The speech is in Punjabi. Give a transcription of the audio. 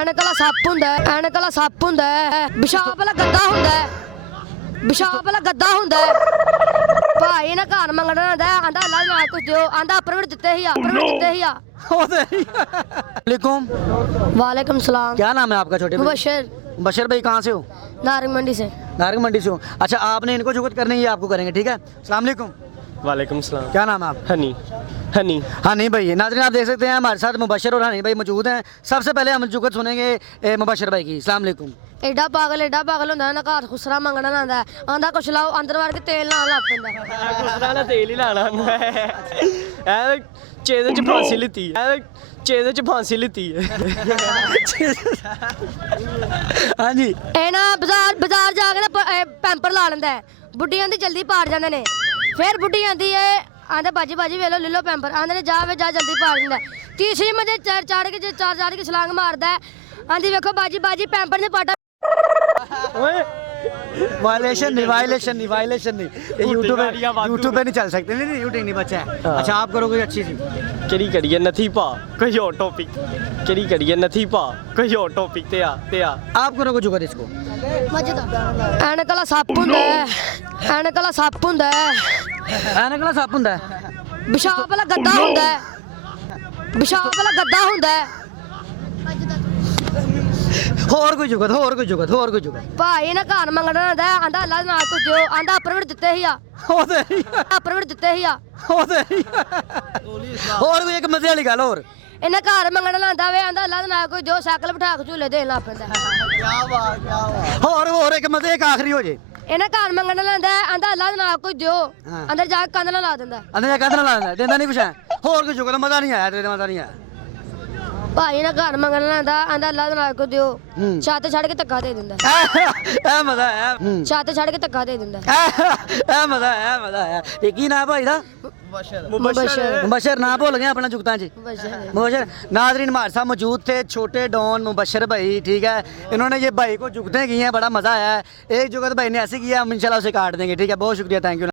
ਐਨਕ ਵਾਲਾ ਸੱਪ ਹੁੰਦਾ ਹੈ, ਐਨਕ ਵਾਲਾ ਸੱਪ ਹੁੰਦਾ ਹੈ, ਪਿਸ਼ਾਬ ਵਾਲਾ ਗੱਦਾ ਹੁੰਦਾ ਹੈ, ਪਿਸ਼ਾਬ ਵਾਲਾ ਗੱਦਾ ਹੁੰਦਾ ਹੈ। ਭਾਈ ਨਾ ਘਰ ਮੰਗਣਾ ਹੁੰਦਾ ਆਂਦਾ ਅੱਲਾ ਨਾ ਕੁਝ ਦਿਓ ਆਂਦਾ ਪ੍ਰਵਿਰ ਦਿੱਤੇ ਹੀ ਆ ਪ੍ਰਵਿਰ ਦਿੱਤੇ ही आ। वालेकुम। वालेकुम सलाम। क्या नाम है आपका छोटे भाई? मुबशर। बशर भाई कहाँ से हो? नारंग मंडी से। नारंग मंडी से हो। अच्छा आपने इनको जुगत करनी है, ये आपको करेंगे, ठीक है। अस्सलाम वालेकुम। वालेकुम सलाम। क्या नाम है आप? हनी हनी हनी भाई। नाज़रीन आप देख सकते हैं हमारे साथ मुबशर और हनी भाई मौजूद हैं। सबसे पहले हम जुगत सुनेंगे मुबशर भाई की। अस्सलाम वालेकुम। एडा पागल ਹੁੰਦਾ ਨਾ ਘਰ ਖੁਸਰਾ ਮੰਗਣਾ ਆਂਦਾ ਆਂਦਾ ਕੁਛ ਲਾਓ ਅੰਦਰ ਵੜ ਕੇ ਤੇਲ ਨਾਲ ਲੱਗ ਪੈਂਦਾ ਗੁਸਰਾ ਨਾਲ ਤੇਲ ਹੀ ਲਾਣਾ ਹੁੰਦਾ ਐ ਚੇਦੇ ਚ ਫਾਂਸੀ ਲਿੱਤੀ ਐ ਚੇਦੇ ਚ ਫਾਂਸੀ ਲਿੱਤੀ ਹੈ हाँ जी। ਇਹ ਨਾ ਬਾਜ਼ਾਰ ਜਾ ਕੇ ਨਾ ਪੈਂਪਰ ਲਾ ਲੈਂਦਾ ਹੈ। ਬੁੱਢੀਆਂ ਦੀ ਜਲਦੀ ਪਾੜ ਜਾਂਦੇ ਨੇ ਫਿਰ ਬੁੱਢੀ ਆਂਦੀ ਏ ਆਂਦਾ ਬਾਜੀ ਵੇ ਲੋ ਲੈ ਲੋ ਪੈਂਪਰ ਆਂਦੇ ਨੇ ਜਾ ਜਲਦੀ ਪਾੜ ਦਿੰਦਾ। ਤੀਸਰੀ ਮੰਜ਼ਿਲ ਚਾਰ ਕੇ ਛਲਾਂਗ ਮਾਰਦਾ ਆਂਦੀ ਵੇਖੋ ਬਾਜੀ ਪੈਂਪਰ ਨੇ ਪਾਟਾ ਓਏ वायलेशन नहीं ये यूट्यूब पे नहीं चल सकते। नहीं यूट्यूब नहीं बच्चा है। अच्छा आप करोगे अच्छी सी। ਕਿਹੜੀ ਕਰੀਏ ਨਥੀ ਪਾ ਕੋਈ ਹੋਰ ਟੌਪਿਕ ਕਿਹੜੀ ਕਰੀਏ ਨਥੀ ਪਾ ਕੋਈ ਹੋਰ ਟੌਪਿਕ ਤੇ ਆ आप करोगे जुगत इसको। ਐਨਕ ਵਾਲਾ ਸੱਪ ਹੁੰਦਾ ਹੈ, ਐਨਕ ਵਾਲਾ ਸੱਪ ਹੁੰਦਾ ਹੈ, ਐਨਕ ਵਾਲਾ ਸੱਪ ਹੁੰਦਾ ਹੈ, ਪਿਸ਼ਾਬ ਵਾਲਾ ਗੱਦਾ ਹੁੰਦਾ ਹੈ, ਪਿਸ਼ਾਬ ਵਾਲਾ ਗੱਦਾ ਹੁੰਦਾ ਹੈ। ਹੋਰ ਕੋਈ जुगत। ਭਾਈ ਨਾ ਘਰ ਮੰਗਣਾ ਹੁੰਦਾ ਆਂਦਾ ਅੱਲਾ ਨਾ ਕੁਝ ਦਿਓ ਆਂਦਾ ਪ੍ਰਵਿਰ ਦਿੱਤੇ ਹੀ ਆ ਉਹ ਤੇ ਪ੍ਰਵਿਰ ਦਿੱਤੇ ਹੀ ਆ। ਹੋਰ ਕੋਈ ਇੱਕ ਮਜ਼ੇ ਵਾਲੀ ਗੱਲ ਹੋਰ। ਇਹਨਾਂ ਘਰ ਮੰਗਣਾ ਲਾਂਦਾ ਵੇ ਆਂਦਾ ਅੱਲਾ ਨਾ ਕੁਝ ਦਿਓ ਸਾਈਕਲ ਬਿਠਾ ਕੇ ਝੂਲੇ ਦੇਣ ਲੱਗ ਪੈਂਦਾ। ਹੋਰ ਇੱਕ ਮਜ਼ੇ ਇੱਕ ਆਖਰੀ ਹੋ ਜੇ। ਇਹਨਾਂ ਘਰ ਮੰਗਣਾ ਲਾਂਦਾ ਆਂਦਾ ਅੱਲਾ ਨਾ ਕੁਝ ਦਿਓ ਅੰਦਰ ਜਾ ਕੇ ਕੰਧ ਨਾਲ ਲਾ ਦਿੰਦਾ। ਅੰਦਰ ਜਾ ਕੰਧ ਨਾਲ ਲਾ ਦਿੰਦਾ ਦਿੰਦਾ ਨਹੀਂ ਕੁਛ ਹੈ। ਹੋਰ ਕੋਈ जुगत ਮਜ਼ਾ ਨਹੀਂ ਆਇਆ ਤੇਰੇ ਮਜ਼ਾ ਨਹੀਂ ਆਇਆ। ਭਾਈ ਨਾ ਘਰ ਮੰਗਣਾ ਲਾਂਦਾ ਆਂਦਾ ਅੱਲਾ ਨਾ ਕੁਝ ਦਿਓ ਛੱਤ ਛੱਡ ਕੇ ਧੱਕਾ ਦੇ ਦਿੰਦਾ। ਇਹ ਮਜ਼ਾ ਆਇਆ। ਛੱਤ ਛੱਡ ਕੇ ਧੱਕਾ ਦੇ ਦਿੰਦਾ। ਇਹ ਮਜ਼ਾ ਆਇਆ। ਇਹ ਕੀ ਨਾਮ ਭਾਈ ਦਾ? मुबशर ना भूल गए अपना जुगतां जी। मुबशर। नाजरीन हमारे साथ मौजूद थे छोटे डॉन मुबशर भाई, ठीक है। इन्होंने ये भाई को जुगतें की हैं, बड़ा मज़ा आया है। एक जुगत भाई ने ऐसे किया, हम इंशाल्लाह उसे काट देंगे, ठीक है। बहुत शुक्रिया, थैंक यू।